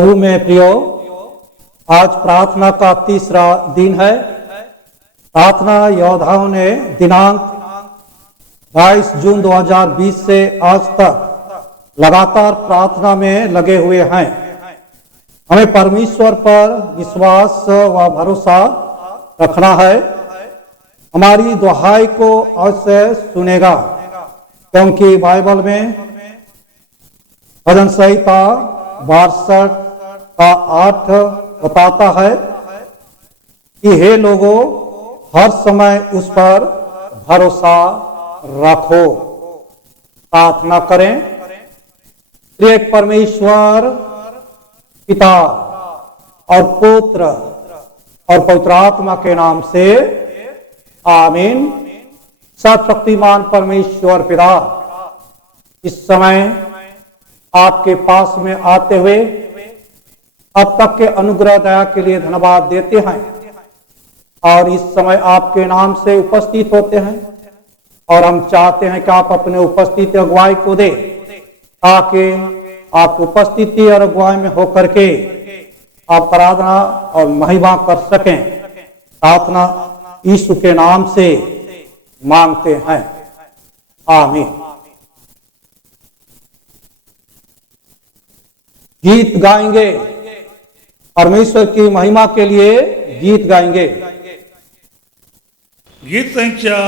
प्रभु में प्रियो, आज प्रार्थना का तीसरा दिन है। प्रार्थना योद्धाओं ने दिनांक 22 जून 2020 से आज तक लगातार प्रार्थना में लगे हुए हैं। हमें परमेश्वर पर विश्वास व भरोसा रखना है। हमारी दुहाई को अवश्य सुनेगा, क्योंकि बाइबल में भजन संहिता 62 का 8 बताता है कि हे लोगों, हर समय उस पर भरोसा रखो। प्रार्थना करें। एक परमेश्वर पिता और पुत्र और पवित्र आत्मा के नाम से आमीन। सर्वशक्तिमान परमेश्वर पिता, इस समय आपके पास में आते हुए अब तक के अनुग्रह दया के लिए धन्यवाद देते हैं और इस समय आपके नाम से उपस्थित होते हैं और हम चाहते हैं कि आप अपने उपस्थिति अगुवाई को दे, ताकि आप उपस्थिति और अगुवाई में होकर के आप आराधना और महिमा कर सकें। प्रार्थना यीशु के नाम से मांगते हैं, आमीन। गीत गाएंगे, परमेश्वर की महिमा के लिए गीत गाएंगे। गीत संख्या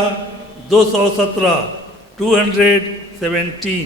217 217।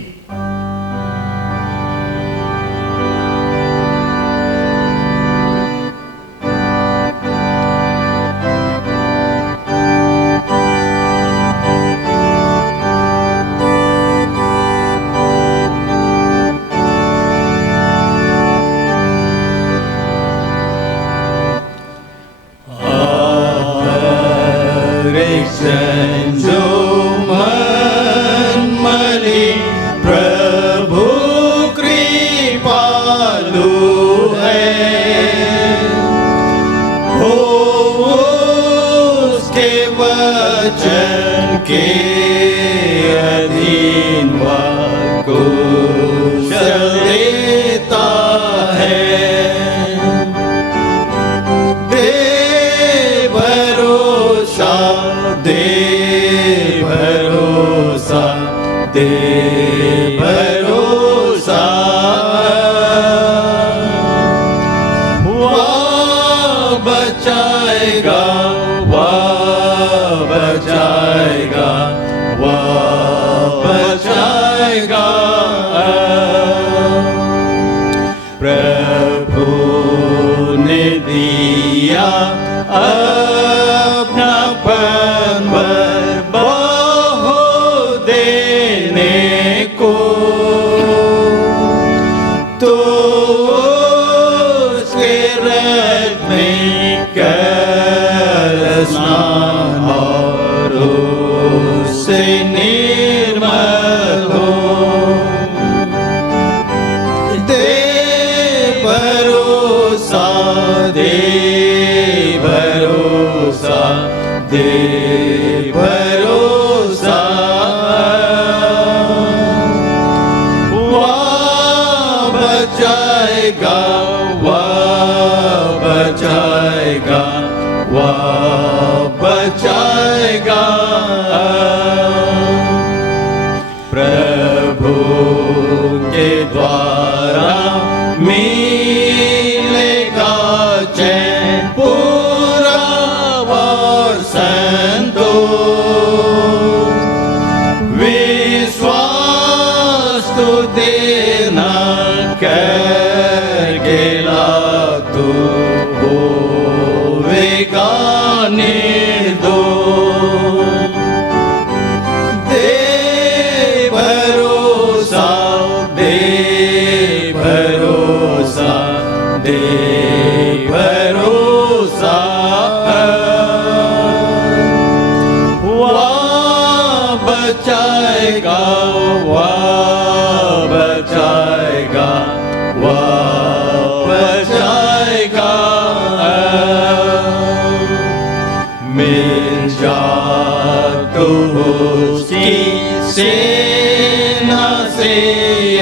सेना से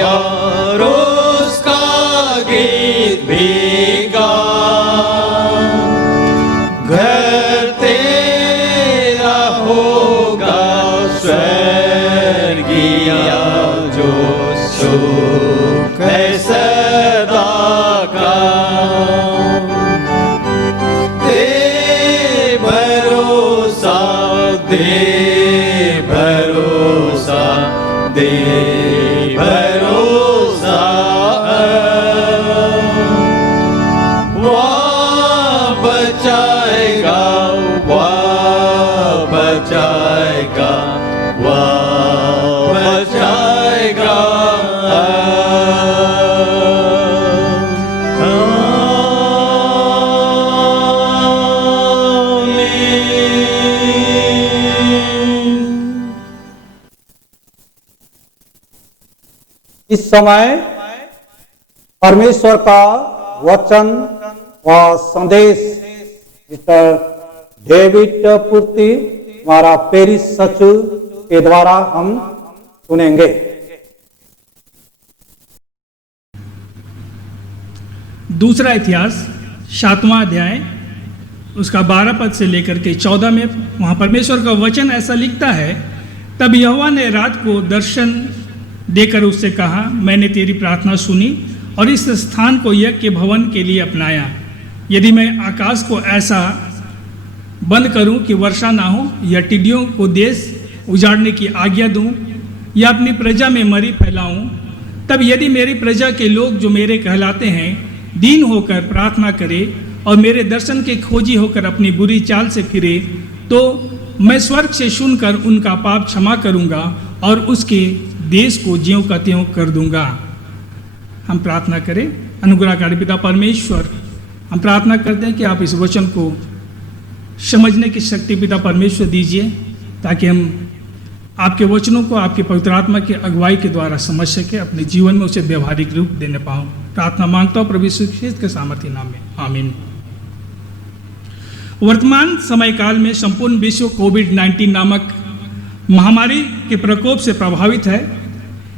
और उसका गीत भीगा घर तेरा होगा स्वर्गीय जो सुख है सदा का दे भरोसा दे भरोसा दे भरोसा वहाँ बचाएगा वहाँ बचाएगा वहाँ बचाएगा इस समय परमेश्वर का वचन व संदेश मिस्टर डेविड पूर्ति हमारा पेरिस सचिव के द्वारा हम सुनेंगे। दूसरा इतिहास 7वां अध्याय उसका 12 पद से लेकर के 14 में वहाँ परमेश्वर का वचन ऐसा लिखता है, तब यहोवा ने रात को दर्शन देकर उससे कहा, मैंने तेरी प्रार्थना सुनी और इस स्थान को यज्ञ के भवन के लिए अपनाया। यदि मैं आकाश को ऐसा बंद करूं कि वर्षा ना हो या टिड्डियों को देश उजाड़ने की आज्ञा दूं या अपनी प्रजा में मरी फैलाऊं, तब यदि मेरी प्रजा के लोग जो मेरे कहलाते हैं दीन होकर प्रार्थना करे और मेरे दर्शन के खोजी होकर अपनी बुरी चाल से फिरे, तो मैं स्वर्ग से सुनकर उनका पाप क्षमा करूंगा और उसके देश को ज्यों का त्यों कर दूंगा। हम प्रार्थना करें। अनुग्रहकारी पिता परमेश्वर, हम प्रार्थना करते हैं कि आप इस वचन को समझने की शक्ति पिता परमेश्वर दीजिए, ताकि हम आपके वचनों को आपके पवित्र आत्मा की अगुवाई के द्वारा समझ सके, अपने जीवन में उसे व्यवहारिक रूप देने पाऊँ। प्रार्थना मांगता हूँ प्रभु यीशु ख्रीस्त के सामर्थी नाम में, आमीन। वर्तमान समय काल में संपूर्ण विश्व कोविड-19 नामक महामारी के प्रकोप से प्रभावित है,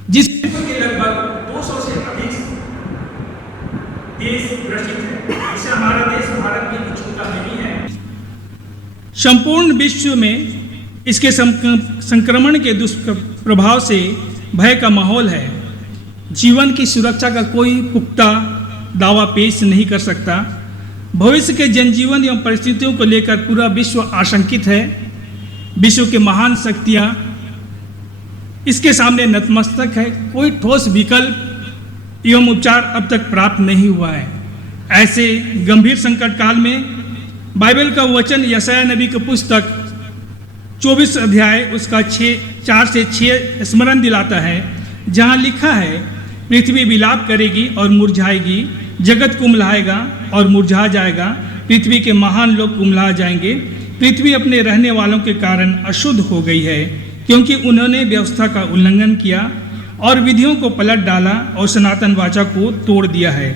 जिसके लगभग 200 से अधिक देश ग्रसित है। इससे हमारा देश भारत की छूटा नहीं है। संपूर्ण विश्व में इसके संक्रमण के दुष्प्रभाव से भय का माहौल है। जीवन की सुरक्षा का कोई पुख्ता दावा पेश नहीं कर सकता। भविष्य के जनजीवन एवं परिस्थितियों को लेकर पूरा विश्व आशंकित है। विश्व के महान शक्तियाँ इसके सामने नतमस्तक है। कोई ठोस विकल्प एवं उपचार अब तक प्राप्त नहीं हुआ है। ऐसे गंभीर संकट काल में बाइबल का वचन यशायाह नबी की पुस्तक 24 अध्याय उसका 4 से 6 स्मरण दिलाता है, जहाँ लिखा है, पृथ्वी विलाप करेगी और मुरझाएगी, जगत कुम्हलाएगा और मुरझा जाएगा, पृथ्वी के महान लोग कुम्हला जाएंगे। पृथ्वी अपने रहने वालों के कारण अशुद्ध हो गई है, क्योंकि उन्होंने व्यवस्था का उल्लंघन किया और विधियों को पलट डाला और सनातन वाचा को तोड़ दिया है।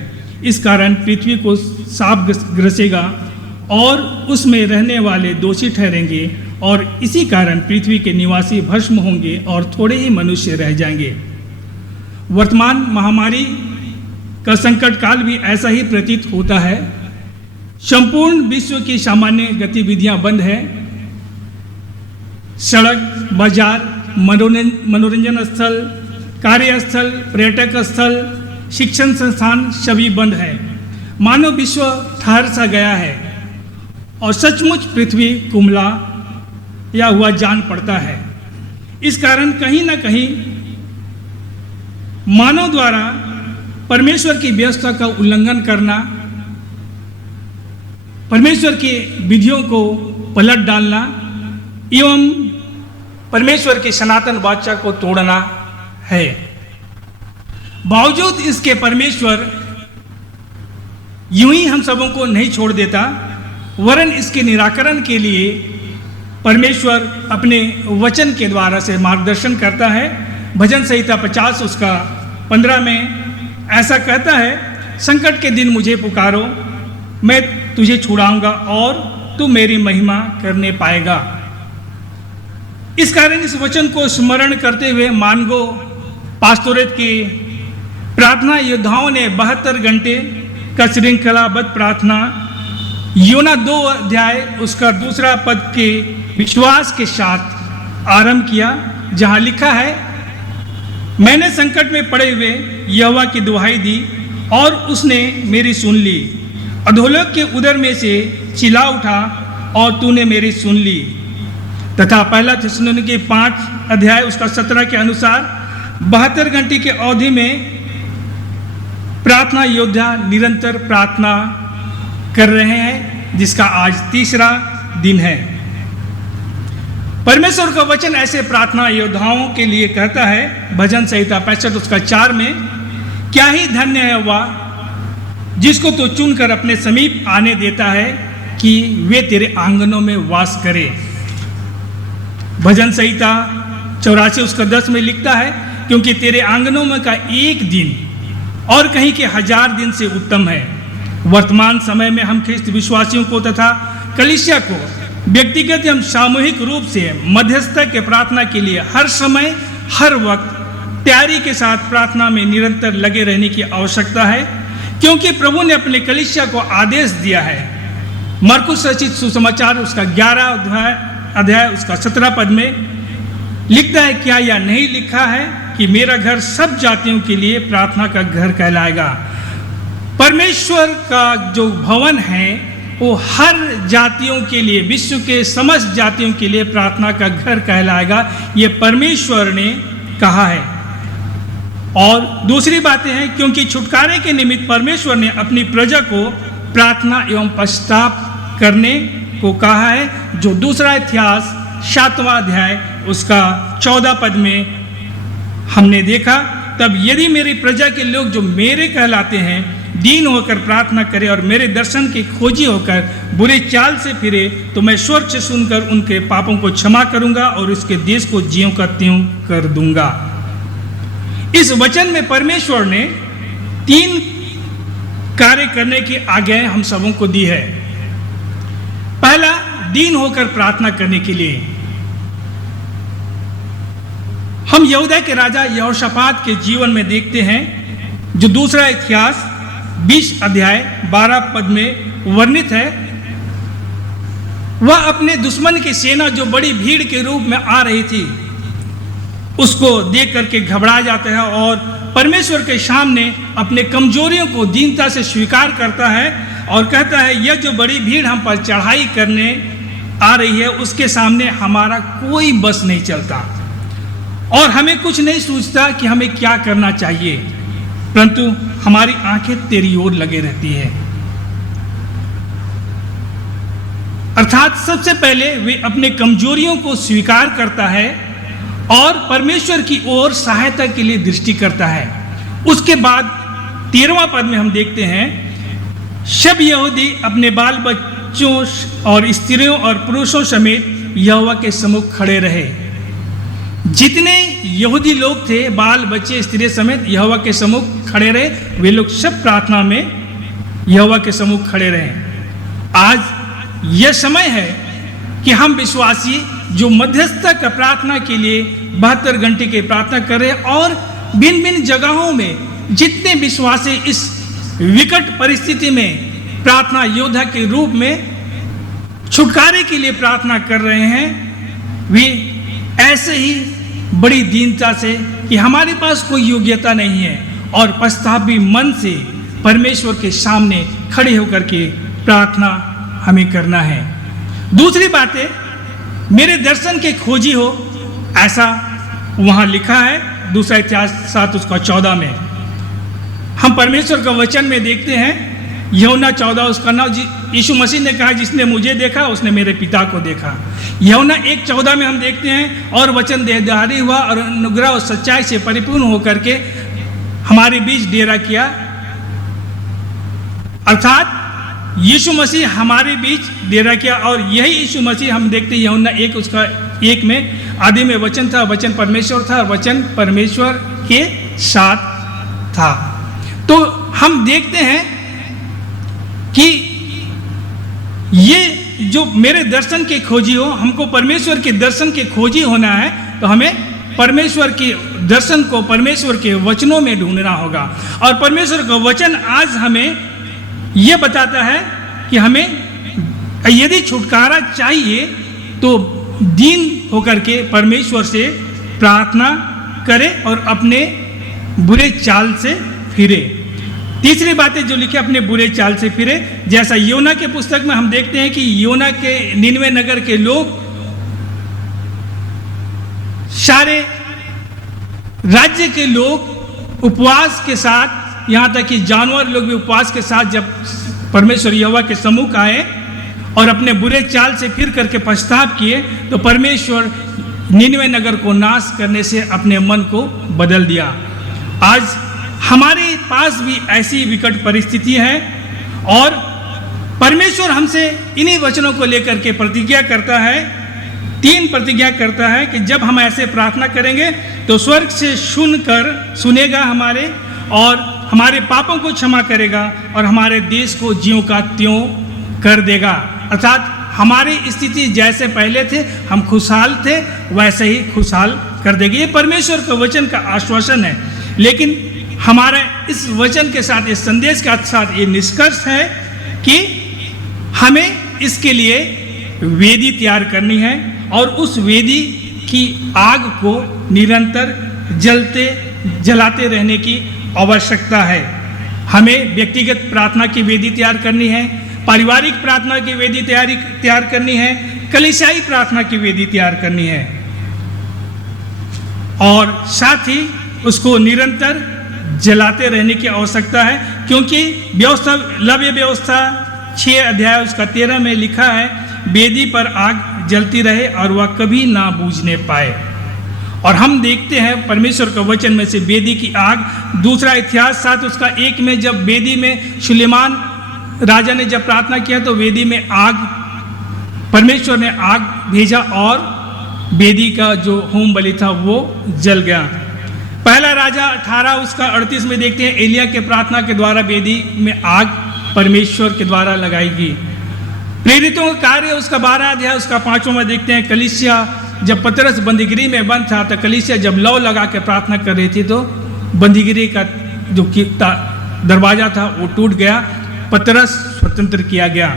इस कारण पृथ्वी को साप ग्रसेगा और उसमें रहने वाले दोषी ठहरेंगे, और इसी कारण पृथ्वी के निवासी भस्म होंगे और थोड़े ही मनुष्य रह जाएंगे। वर्तमान महामारी का संकट काल भी ऐसा ही प्रतीत होता है। संपूर्ण विश्व की सामान्य गतिविधियां बंद है। सड़क, बाजार, मनोरंजन स्थल, कार्यस्थल, पर्यटक स्थल, शिक्षण संस्थान सभी बंद है। मानव विश्व ठहर सा गया है और सचमुच पृथ्वी कुम्हला या हुआ जान पड़ता है। इस कारण कहीं ना कहीं मानव द्वारा परमेश्वर की व्यवस्था का उल्लंघन करना, परमेश्वर की विधियों को पलट डालना एवं परमेश्वर की सनातन वाचा को तोड़ना है। बावजूद इसके परमेश्वर यूं ही हम सबों को नहीं छोड़ देता, वरन इसके निराकरण के लिए परमेश्वर अपने वचन के द्वारा से मार्गदर्शन करता है। भजन संहिता 50 उसका 15 में ऐसा कहता है, संकट के दिन मुझे पुकारो, मैं तुझे छुड़ाऊंगा और तू मेरी महिमा करने पाएगा। इस कारण इस वचन को स्मरण करते हुए मानगो पास्तोरेट के प्रार्थना योद्धाओं ने 72 घंटे का श्रृंखलाबद्ध प्रार्थना योना 2 अध्याय उसका दूसरा पद के विश्वास के साथ आरंभ किया, जहां लिखा है, मैंने संकट में पड़े हुए यहोवा की दुहाई दी और उसने मेरी सुन ली। अधोलोक के उदर में से चिल्ला उठा और तूने मेरी सुन ली। तथा पहला थिस्सलुनीके 5 अध्याय उसका 17 के अनुसार 72 घंटे के अवधि में प्रार्थना योद्धा निरंतर प्रार्थना कर रहे हैं, जिसका आज तीसरा दिन है। परमेश्वर का वचन ऐसे प्रार्थना योद्धाओं के लिए कहता है, भजन संहिता 65 उसका 4 में, क्या ही धन्य है वह जिसको तो चुनकर अपने समीप आने देता है कि वे तेरे आंगनों में वास करे। भजन संहिता 84 उसका 10 में लिखता है, क्योंकि तेरे आंगनों में का एक दिन और कहीं के 1000 दिन से उत्तम है। वर्तमान समय में हम ख्रिस्त विश्वासियों को तथा कलीसिया को व्यक्तिगत एवं सामूहिक रूप से मध्यस्थता के प्रार्थना के लिए हर समय हर वक्त तैयारी के साथ प्रार्थना में निरंतर लगे रहने की आवश्यकता है, क्योंकि प्रभु ने अपने कलीसिया को आदेश दिया है। मरकुस रचित सुसमाचार उसका 11 अध्याय उसका 17 पद में लिखता है, क्या यह नहीं लिखा है कि मेरा घर सब जातियों के लिए प्रार्थना का घर कहलाएगा। परमेश्वर का जो भवन है वो हर जातियों के लिए, विश्व के समस्त जातियों के लिए प्रार्थना का घर कहलाएगा, ये परमेश्वर ने कहा है। और दूसरी बातें हैं, क्योंकि छुटकारे के निमित्त परमेश्वर ने अपनी प्रजा को प्रार्थना एवं पश्चाताप करने को कहा है, जो दूसरा इतिहास 7वां अध्याय उसका 14 पद में हमने देखा। तब यदि मेरी प्रजा के लोग जो मेरे कहलाते हैं दीन होकर प्रार्थना करें और मेरे दर्शन के खोजी होकर बुरे चाल से फिरे, तो मैं स्वर्ग से सुनकर उनके पापों को क्षमा करूंगा और उसके देश को ज्यों का त्यों कर दूंगा। इस वचन में परमेश्वर ने 3 कार्य करने की आज्ञा हम सबों को दी है। पहला, दीन होकर प्रार्थना करने के लिए। हम यहूदा के राजा यहोशापात के जीवन में देखते हैं, जो दूसरा इतिहास 20 अध्याय 12 पद में वर्णित है। वह अपने दुश्मन की सेना जो बड़ी भीड़ के रूप में आ रही थी, उसको देख करके घबरा जाता है और परमेश्वर के सामने अपने कमजोरियों को दीनता से स्वीकार करता है और कहता है, यह जो बड़ी भीड़ हम पर चढ़ाई करने आ रही है, उसके सामने हमारा कोई बस नहीं चलता और हमें कुछ नहीं सूझता कि हमें क्या करना चाहिए, परंतु हमारी आंखें तेरी ओर लगे रहती है। अर्थात सबसे पहले वे अपने कमजोरियों को स्वीकार करता है और परमेश्वर की ओर सहायता के लिए दृष्टि करता है। उसके बाद 13वां पद में हम देखते हैं, सब यहूदी अपने बाल बच्चों और स्त्रियों और पुरुषों समेत यहोवा के सम्मुख खड़े रहे। जितने यहूदी लोग थे, बाल बच्चे स्त्री समेत यहोवा के सम्मुख खड़े रहे, वे लोग सब प्रार्थना में यहोवा के सम्मुख खड़े रहे। आज यह समय है कि हम विश्वासी जो मध्यस्थता का प्रार्थना के लिए 72 घंटे की प्रार्थना कर रहे हैं और भिन्न भिन्न जगहों में जितने विश्वासी इस विकट परिस्थिति में प्रार्थना योद्धा के रूप में छुटकारे के लिए प्रार्थना कर रहे हैं, वे ऐसे ही बड़ी दीनता से कि हमारे पास कोई योग्यता नहीं है और पश्चातापी मन से परमेश्वर के सामने खड़े होकर के प्रार्थना हमें करना है। दूसरी बात है, मेरे दर्शन के खोजी हो, ऐसा वहाँ लिखा है दूसरा इतिहास 7 उसका 14 में। हम परमेश्वर का वचन में देखते हैं, यूहन्ना 14 उसका 9, यीशु मसीह ने कहा, जिसने मुझे देखा उसने मेरे पिता को देखा। यूहन्ना 1:14 में हम देखते हैं, और वचन देहधारी हुआ और अनुग्रह और सच्चाई से परिपूर्ण होकर के हमारे बीच डेरा किया। अर्थात यीशु मसीह हमारे बीच डेरा किया और यही यीशु मसीह हम देखते हैं यूहन्ना 1 उसका 1 में, आदि में वचन था, वचन परमेश्वर था और वचन परमेश्वर के साथ था। तो हम देखते हैं कि ये जो मेरे दर्शन के खोजी हो, हमको परमेश्वर के दर्शन के खोजी होना है, तो हमें परमेश्वर के दर्शन को परमेश्वर के वचनों में ढूंढना होगा। और परमेश्वर का वचन आज हमें ये बताता है कि हमें यदि छुटकारा चाहिए तो दीन होकर के परमेश्वर से प्रार्थना करे और अपने बुरे चाल से फिरे। तीसरी बात है जो लिखे, अपने बुरे चाल से फिरे। जैसा योना के पुस्तक में हम देखते हैं कि योना के निनवे नगर के लोग सारे राज्य के लोग उपवास के साथ, यहाँ तक कि जानवर लोग भी उपवास के साथ जब परमेश्वर यहोवा के सम्मुख आए और अपने बुरे चाल से फिर करके पश्चाताप किए तो परमेश्वर निनवे नगर को नाश करने से अपने मन को बदल दिया। आज हमारे पास भी ऐसी विकट परिस्थिति है और परमेश्वर हमसे इन्हीं वचनों को लेकर के प्रतिज्ञा करता है, 3 प्रतिज्ञा करता है कि जब हम ऐसे प्रार्थना करेंगे तो स्वर्ग से सुनेगा हमारे और हमारे पापों को क्षमा करेगा और हमारे देश को ज्यों का त्यों कर देगा। अर्थात हमारी स्थिति जैसे पहले थे हम खुशहाल थे वैसे ही खुशहाल कर देगी। ये परमेश्वर का वचन का आश्वासन है। लेकिन हमारे इस वचन के साथ, इस संदेश के साथ ये निष्कर्ष है कि हमें इसके लिए वेदी तैयार करनी है और उस वेदी की आग को निरंतर जलाते रहने की आवश्यकता है। हमें व्यक्तिगत प्रार्थना की वेदी तैयार करनी है, पारिवारिक प्रार्थना की वेदी तैयार करनी है, कलीसियाई प्रार्थना की वेदी तैयार करनी है और साथ ही उसको निरंतर जलाते रहने की आवश्यकता है। क्योंकि व्यवस्था, लव्य व्यवस्था 6 अध्याय उसका 13 में लिखा है, वेदी पर आग जलती रहे और वह कभी ना बूझने पाए। और हम देखते हैं परमेश्वर का वचन में से वेदी की आग। दूसरा इतिहास 7 उसका 1 में जब वेदी में सुलेमान राजा ने जब प्रार्थना किया तो वेदी में आग, परमेश्वर ने आग भेजा और वेदी का जो होम बलि था वो जल गया। पहला राजा 18 उसका 38 में देखते हैं एलिया के प्रार्थना के द्वारा वेदी में आग परमेश्वर के द्वारा लगाई गई। प्रेरितों का कार्य उसका 12 अध्याय उसका 5वां में देखते हैं, कलीसिया जब पतरस बंदीगिरी में बंद था तो कलीसिया जब लौ लगा के प्रार्थना कर रही थी तो बंदीगिरी का जो दरवाजा था वो टूट गया, पतरस स्वतंत्र किया गया।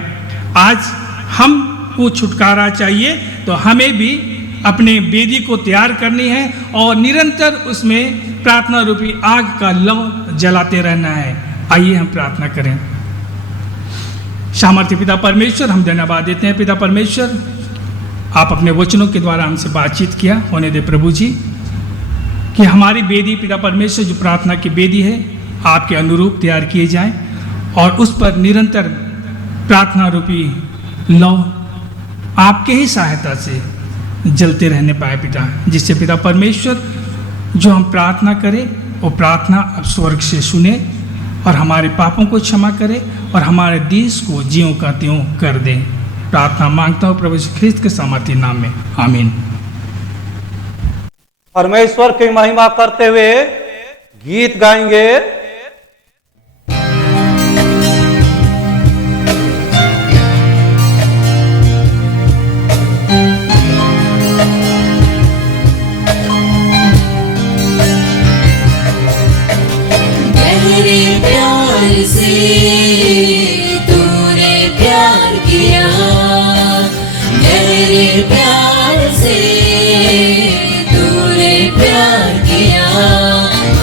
आज हमको छुटकारा चाहिए तो हमें भी अपने वेदी को तैयार करनी है और निरंतर उसमें प्रार्थना रूपी आग का लौ जलाते रहना है। आइए हम प्रार्थना करें। सामर्थ्य पिता परमेश्वर, हम धन्यवाद देते हैं पिता परमेश्वर, आप अपने वचनों के द्वारा हमसे बातचीत किया। होने दे प्रभु जी कि हमारी वेदी पिता परमेश्वर जो प्रार्थना की वेदी है आपके अनुरूप तैयार किए जाएं और उस पर निरंतर प्रार्थना रूपी लौ आपके ही सहायता से जलते रहने पाए पिता, जिससे पिता परमेश्वर जो हम प्रार्थना करें वो प्रार्थना अब स्वर्ग से सुने और हमारे पापों को क्षमा करे और हमारे देश को ज्यों का त्यों कर दे। प्रार्थना मांगता हूँ प्रभु यीशु ख्रीस्त के सामर्थ्य नाम में, आमीन। परमेश्वर की महिमा करते हुए गीत गाएंगे। तूने प्यार किया, मेरे प्यार से तूने प्यार किया,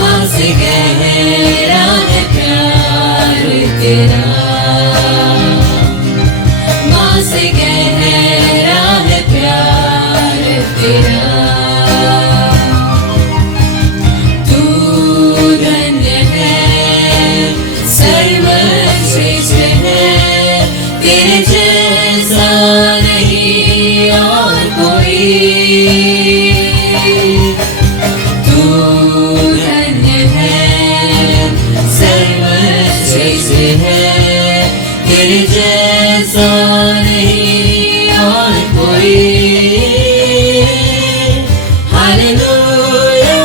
माँ से गहरा है प्यार तेरा, माँ से गहरा है प्यार तेरा। तेरे जैसा नहीं और कोई, तू धन्य है, सर्वश्रेष्ठ है, तेरे जैसा नहीं और कोई। हालेलुया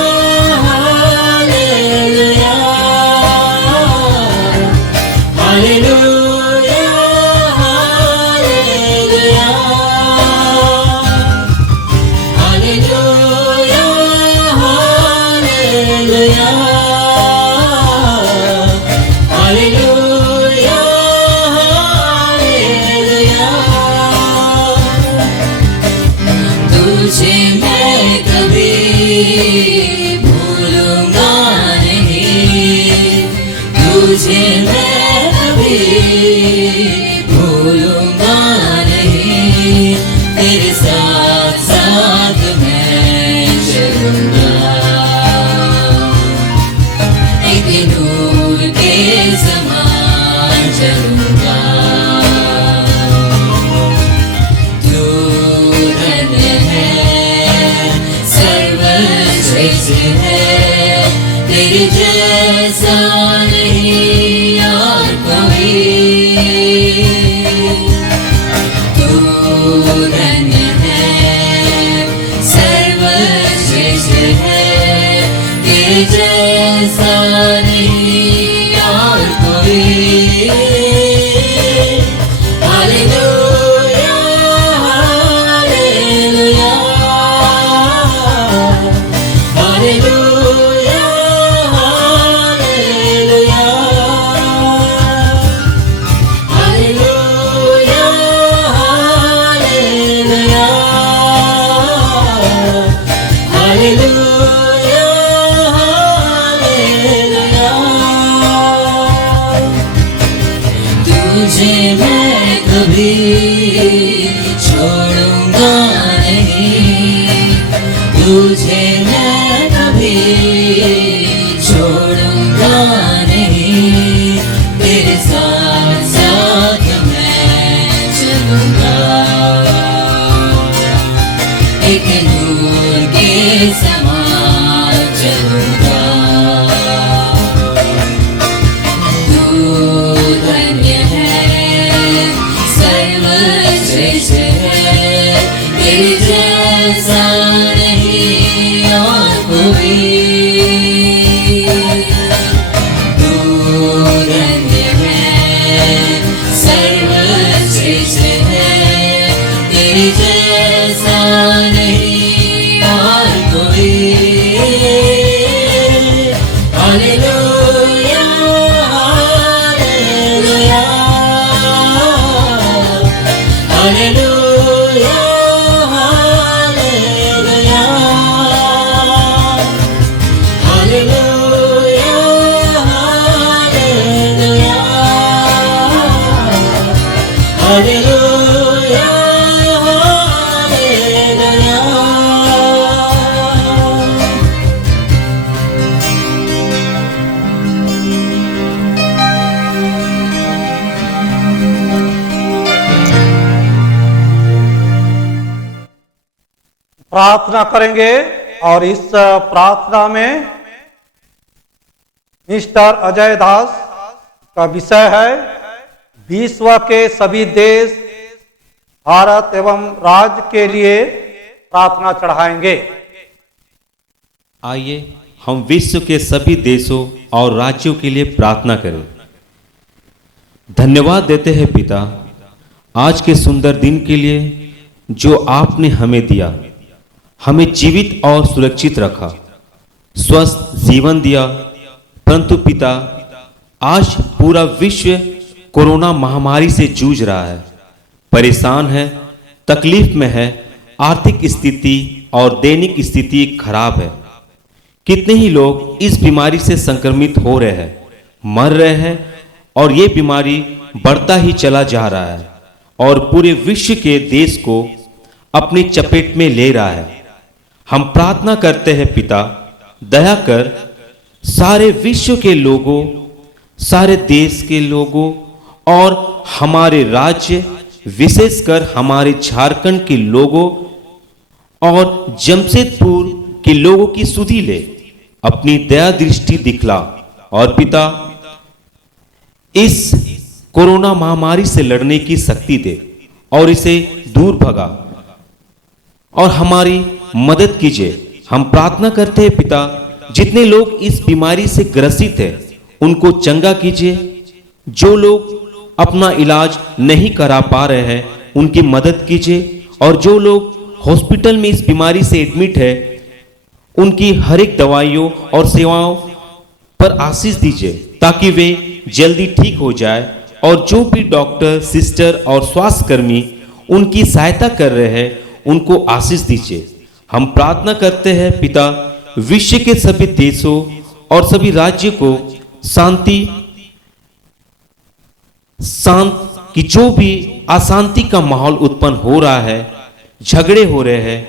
हालेलुया हालेलुया Hallelujah, भूलूंगा नहीं, तेरे साथ साथ मैं चलूंगा। एक नूर के समान चलूंगा। तू धन्य है, सर्वश्रेष्ठ है, तेरे जैसा नहीं और कोई। तू धन्य है, सर्वश्रेष्ठ है, तेरे जैसा नहीं और कोई। Hallelujah, hallelujah, hallelujah, hallelujah, hallelujah, hallelujah, hallelujah, hallelujah. तुझे मैं कभी छोड़ूंगा नहीं, तुझे मैं कभी छोड़ूंगा नहीं, तेरे साथ साथ मैं चलूंगा। एक नूर के समान चलूंगा। तू धन्य है, सर्वश्रेष्ठ है, तेरे जैसा नहीं और कोई। तू धन्य है, सर्वश्रेष्ठ है, तेरे जैसा नहीं और कोई। Hallelujah, hallelujah, hallelujah, hallelujah, hallelujah, hallelujah, hallelujah, hallelujah. प्रार्थना करेंगे और इस प्रार्थना में मिस्टर अजय दास का विषय है विश्व के सभी देश भारत एवं राज्य के लिए प्रार्थना चढ़ाएंगे। आइए हम विश्व के सभी देशों और राज्यों के लिए प्रार्थना करें। धन्यवाद देते हैं पिता आज के सुंदर दिन के लिए जो आपने हमें दिया, हमें जीवित और सुरक्षित रखा, स्वस्थ जीवन दिया। परंतु पिता आज पूरा विश्व कोरोना महामारी से जूझ रहा है, परेशान है, तकलीफ में है, आर्थिक स्थिति और दैनिक स्थिति खराब है। कितने ही लोग इस बीमारी से संक्रमित हो रहे हैं, मर रहे हैं और ये बीमारी बढ़ता ही चला जा रहा है और पूरे विश्व के देश को अपनी चपेट में ले रहा है। हम प्रार्थना करते हैं पिता दया कर सारे विश्व के लोगों, सारे देश के लोगों और हमारे राज्य विशेषकर हमारे झारखंड के लोगों और जमशेदपुर के लोगों की सुधि ले, अपनी दया दृष्टि दिखला और पिता इस कोरोना महामारी से लड़ने की शक्ति दे और इसे दूर भगा और हमारी मदद कीजिए। हम प्रार्थना करते हैं पिता जितने लोग इस बीमारी से ग्रसित हैं उनको चंगा कीजिए, जो लोग अपना इलाज नहीं करा पा रहे हैं उनकी मदद कीजिए और जो लोग हॉस्पिटल में इस बीमारी से एडमिट है उनकी हर एक दवाइयों और सेवाओं पर आशीष दीजिए ताकि वे जल्दी ठीक हो जाए और जो भी डॉक्टर, सिस्टर और स्वास्थ्यकर्मी उनकी सहायता कर रहे हैं उनको आशीष दीजिए। हम प्रार्थना करते हैं पिता विश्व के सभी देशों और सभी राज्यों को शांति शांत कि जो भी अशांति का माहौल उत्पन्न हो रहा है, झगड़े हो रहे हैं,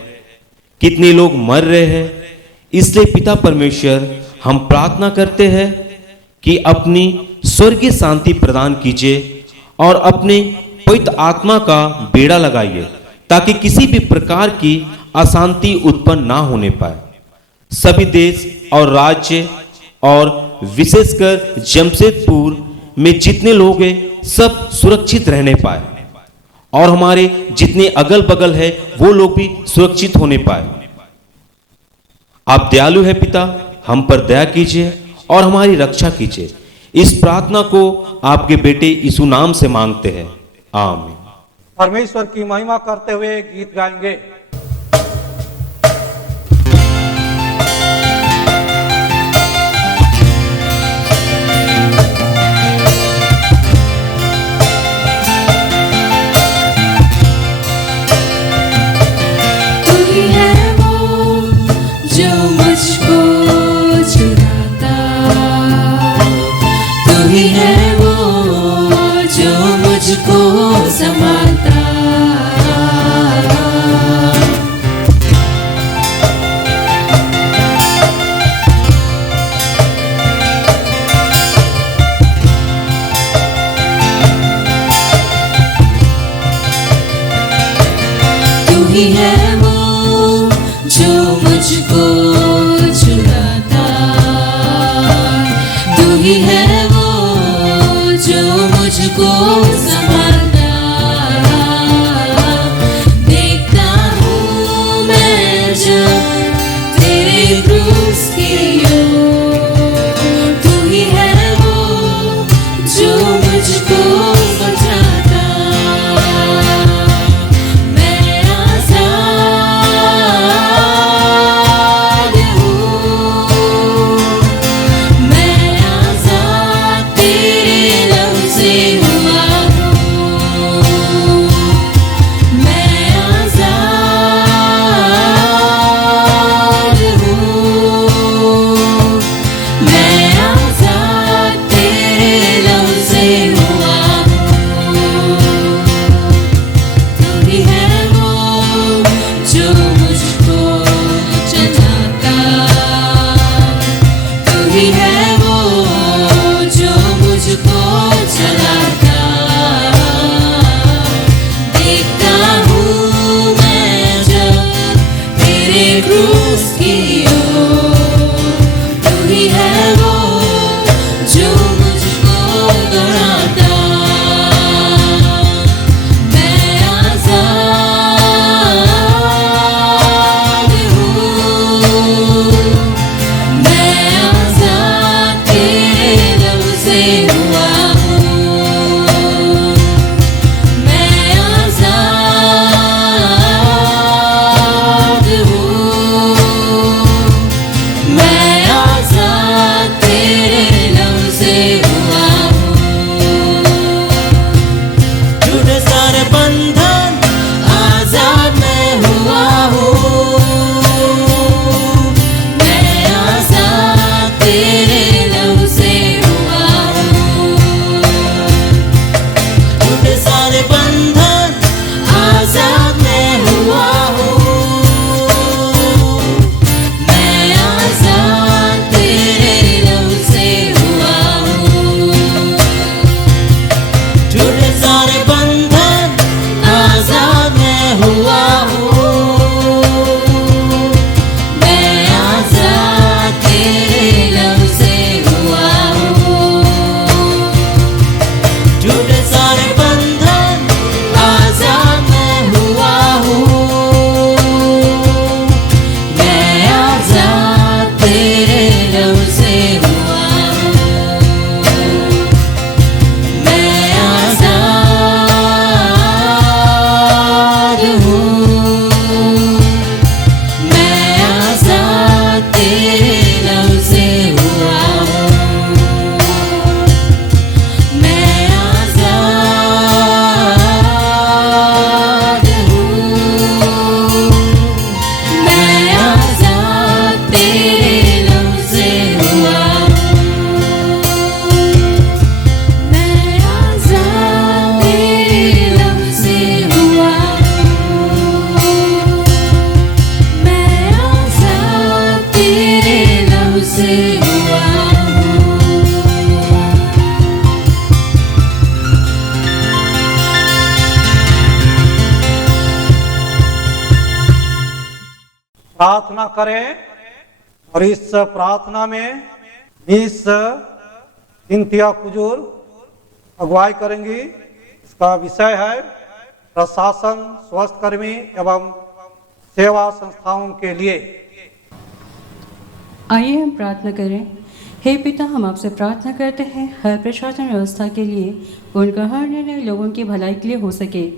कितने लोग मर रहे हैं, इसलिए पिता परमेश्वर हम प्रार्थना करते हैं कि अपनी स्वर्गीय शांति प्रदान कीजिए और अपने पवित्र आत्मा का बेड़ा लगाइए ताकि किसी भी प्रकार की अशांति उत्पन्न ना होने पाए। सभी देश और राज्य और विशेषकर जमशेदपुर में जितने लोग हैं सब सुरक्षित रहने पाए और हमारे जितने अगल बगल है वो लोग भी सुरक्षित होने पाए। आप दयालु है पिता, हम पर दया कीजिए और हमारी रक्षा कीजिए। इस प्रार्थना को आपके बेटे यीशु नाम से मांगते हैं, आमीन। परमेश्वर की महिमा करते हुए गीत गाएंगे। तू ही है वो जो मुझको चुराता, तू ही है वो जो मुझको संभालता। तू ही है वो जो मुझको चुराता, तू ही है वो जो मुझको संभालता। देखता हूँ मैं जब तेरे क्रूस की ओर, तू ही है वो जो मुझको बचाता। मैं आजाद हूँ, मैं आजाद तेरे लहू से हुआ हूँ। प्रार्थना करें और इस प्रार्थना में मिस सिंथिया कुजूर अगुवाई करेंगी। इसका विषय है प्रशासन, स्वास्थ्य कर्मी एवं सेवा संस्थाओं के लिए। आइए हम प्रार्थना करें। हे पिता, हम आपसे प्रार्थना करते हैं हर प्रशासन व्यवस्था के लिए, उनका हर निर्णय लोगों की भलाई के लिए हो सके,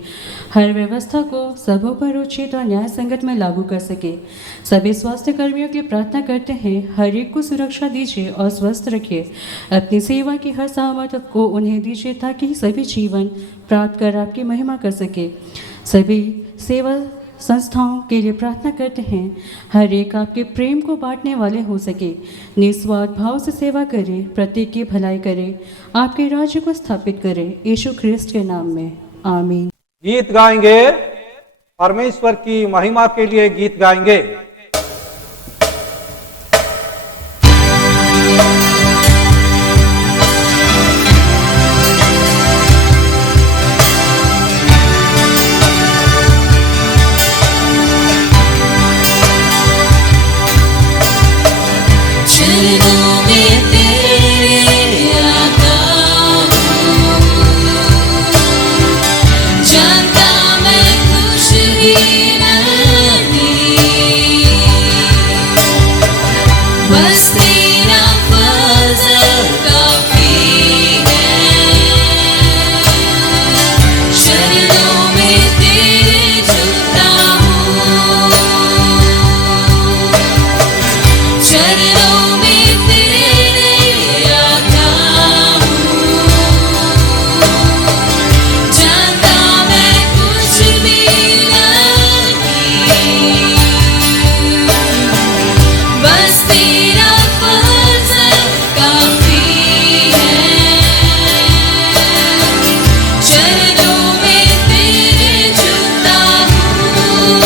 हर व्यवस्था को सबों पर उचित और न्याय संगत में लागू कर सके। सभी स्वास्थ्य कर्मियों के लिए प्रार्थना करते हैं, हर एक को सुरक्षा दीजिए और स्वस्थ रखिए। अपनी सेवा की हर सामर्थ्य को उन्हें दीजिए ताकि सभी जीवन प्राप्त कर आपकी महिमा कर सके। सभी सेवा संस्थाओं के लिए प्रार्थना करते हैं, हर एक आपके प्रेम को बांटने वाले हो सके, निस्वार्थ भाव से सेवा करे, प्रत्येक की भलाई करे, आपके राज्य को स्थापित करे। यीशु ख्रिस्त के नाम में आमीन। गीत गाएंगे, परमेश्वर की महिमा के लिए गीत गाएंगे। चरणों में तेरे आता हूँ, जानता मैं कुछ भी नहीं, बस तेरा फज़ल काफ़ी है। चरणों में तेरे झुकता हूँ, चरणों में तेरे आता हूँ, जानता मैं कुछ भी नहीं, बस तेरा फज़ल काफ़ी है। चरणों में तेरे झुकता हूँ,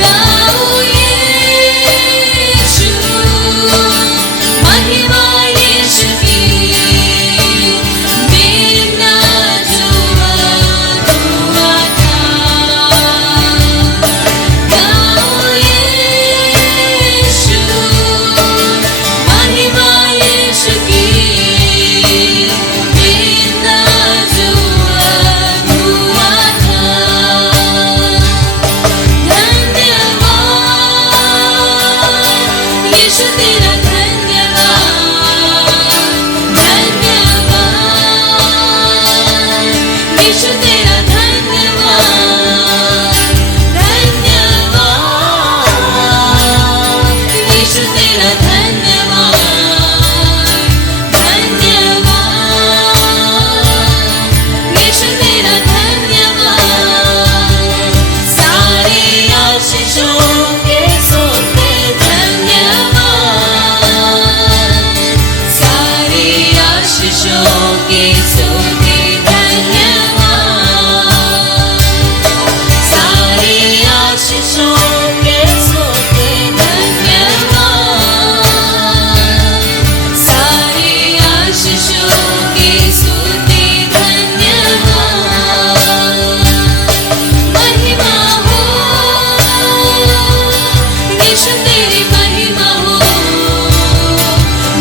गाऊं यीशु, महिमा यीशु की, मेरा जुबान हुआ था। गाऊं यीशु, महिमा यीशु की, मेरा जुबान हुआ था। धन्यवाद यीशु तेरा, धन्यवाद, धन्यवाद यीशु तेरा, धन्यवाद, धन्यवाद यीशु तेरा, धन्यवाद, धन्यवाद यीशु तेरा, धन्यवाद। सारे आशीषों के सोते धन्यवाद, सारे आशीषों के सोते धन्यवाद, सारे आशीषों के सोते धन्यवाद, सारे आशीषों के सोते धन्यवाद। महिमा हो यीशु तेरी, महिमा हो,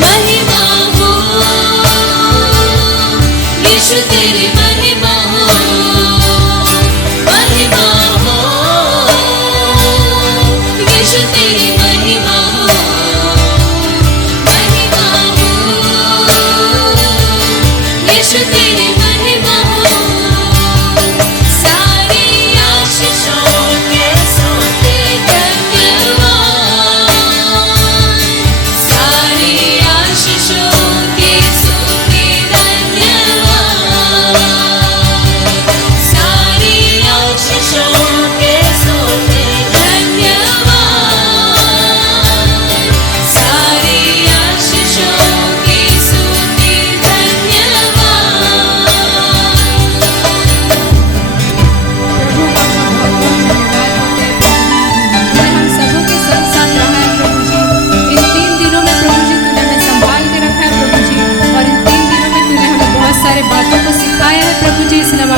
महिमा हो यीशु तेरी, महिमा हो, महिमा हो यीशु तेरी, महिमा हो, महिमा हो यीशु तेरी, महिमा हो। सारी आशीषों के सोते धन्यवाद, सारी आशीषों के सोते धन्यवाद, सारी आशीषों के सोते धन्यवाद,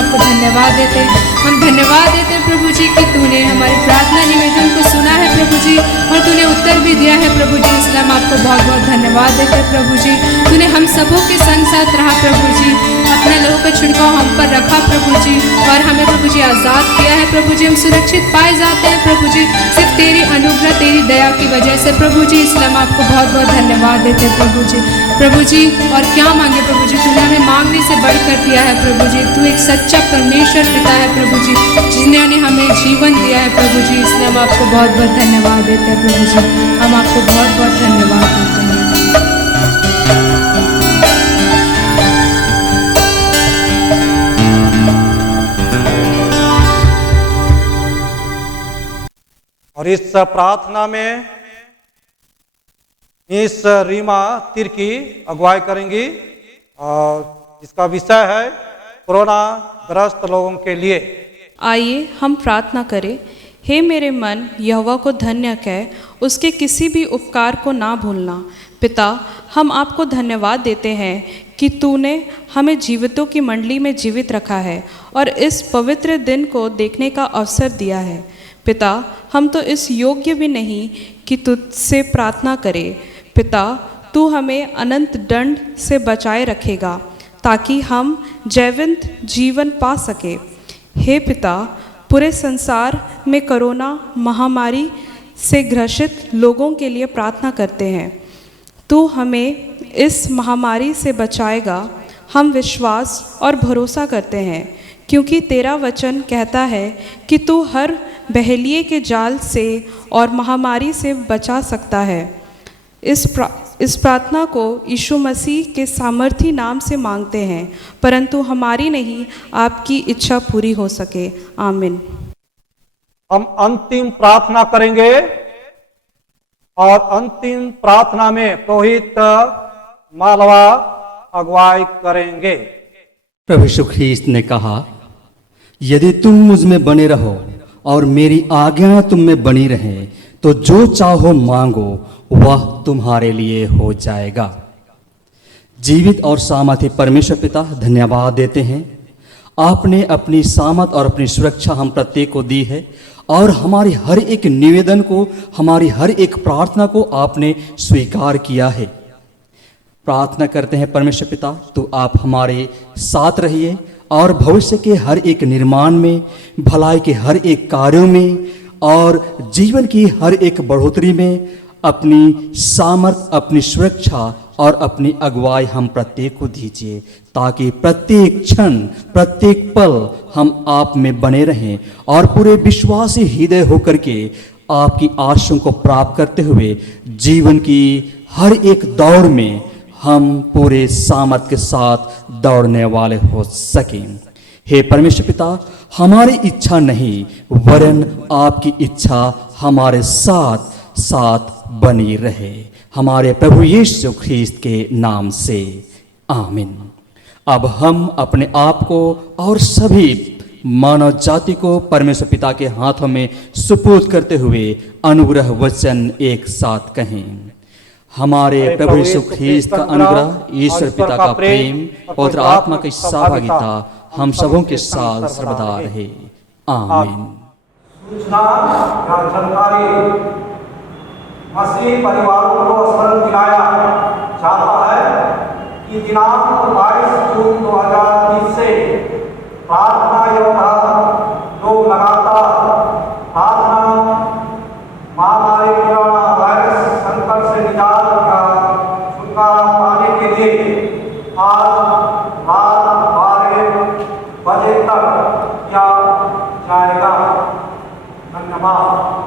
आपको धन्यवाद देते हैं। हम धन्यवाद देते हैं प्रभु जी कि तूने हमारी प्रार्थना निवेदन को सुना है प्रभु जी, और तूने उत्तर भी दिया है प्रभु जी, इसलिए हम आपको बहुत बहुत धन्यवाद देते हैं प्रभु जी। तूने हम सबों के संग साथ रहा प्रभु जी, अपने लोगों का छिड़काव हम पर रखा प्रभु जी, और हमें प्रभु जी आज़ाद किया है प्रभु जी। हम सुरक्षित पाए जाते हैं प्रभु जी सिर्फ तेरी अनुग्रह तेरी दया की वजह से प्रभु जी, इसलिए हम आपको बहुत बहुत धन्यवाद देते हैं प्रभु जी। प्रभु जी और क्या मांगे प्रभु जी, तूने हमें मांगने से बढ़कर दिया है प्रभु जी। तू एक सच्चा परमेश्वर पिता है प्रभु जी, जिसने हमें जीवन दिया है प्रभु जी, इसलिए हम आपको बहुत बहुत धन्यवाद देते हैं प्रभु जी। हम आपको बहुत बहुत धन्यवाद देते हैं। और इस प्रार्थना में मिस रीमा तिर्की अगुवाई करेंगी, और इसका विषय है कोरोना ग्रस्त लोगों के लिए। आइए हम प्रार्थना करें। हे मेरे मन, यहोवा को धन्य कह, उसके किसी भी उपकार को ना भूलना। पिता, हम आपको धन्यवाद देते हैं कि तूने हमें जीवितों की मंडली में जीवित रखा है और इस पवित्र दिन को देखने का अवसर दिया है। पिता, हम तो इस योग्य भी नहीं कि तुझसे प्रार्थना करें। पिता, तू हमें अनंत दंड से बचाए रखेगा ताकि हम जैवंत जीवन पा सके। हे पिता, पूरे संसार में कोरोना महामारी से ग्रसित लोगों के लिए प्रार्थना करते हैं। तू हमें इस महामारी से बचाएगा। हम विश्वास और भरोसा करते हैं क्योंकि तेरा वचन कहता है कि तू हर बहेलिए के जाल से और महामारी से बचा सकता है। इस प्रार्थना को यीशु मसीह के सामर्थी नाम से मांगते हैं, परंतु हमारी नहीं आपकी इच्छा पूरी हो सके। आमीन। हम अंतिम प्रार्थना करेंगे, और अंतिम प्रार्थना में पुरोहित मालवा अगुवाई करेंगे। प्रभु यीशु ख्रीस्त ने कहा, यदि तुम मुझ में बने रहो और मेरी आज्ञाएं तुम में बनी रहें तो जो चाहो मांगो वह तुम्हारे लिए हो जाएगा। जीवित और सामर्थी परमेश्वर पिता, धन्यवाद देते हैं। आपने अपनी सामर्थ और अपनी सुरक्षा हम प्रत्येक को दी है, और हमारी हर एक निवेदन को, हमारी हर एक प्रार्थना को आपने स्वीकार किया है। प्रार्थना करते हैं परमेश्वर पिता, तो आप हमारे साथ रहिए और भविष्य के हर एक निर्माण में, भलाई के हर एक कार्यों में और जीवन की हर एक बढ़ोतरी में अपनी सामर्थ, अपनी सुरक्षा और अपनी अगुवाई हम प्रत्येक को दीजिए, ताकि प्रत्येक क्षण, प्रत्येक पल हम आप में बने रहें और पूरे विश्वासी हृदय होकर के आपकी आशीषों को प्राप्त करते हुए जीवन की हर एक दौड़ में हम पूरे सामर्थ के साथ दौड़ने वाले हो सकें। हे परमेश्वर पिता, हमारी इच्छा नहीं वरन आपकी इच्छा हमारे साथ साथ बनी रहे, हमारे प्रभु यीशु ख्रीस्त के नाम से आमीन। अब हम अपने आप को और सभी मानव जाति को परमेश्वर पिता के हाथों में सुपुर्द करते हुए अनुग्रह वचन एक साथ कहें। हमारे प्रभु यीशु ख्रीस्त का अनुग्रह, ईश्वर पिता का प्रेम, पवित्र आत्मा की सहभागिता हम सबों के साथ सर्वदा रहे। आमीन। सूचना या जानकारी मसीह परिवारों को स्मरण दिलाया जाता है कि दिनांक 22 जून 2020 से प्रार्थना योद्धा लोग लगातार प्रार्थना महामारी कोरोना वायरस संकट से निजात का छुटकारा पाने के लिए आज रात 12 बजे तक किया जाएगा। धन्यवाद।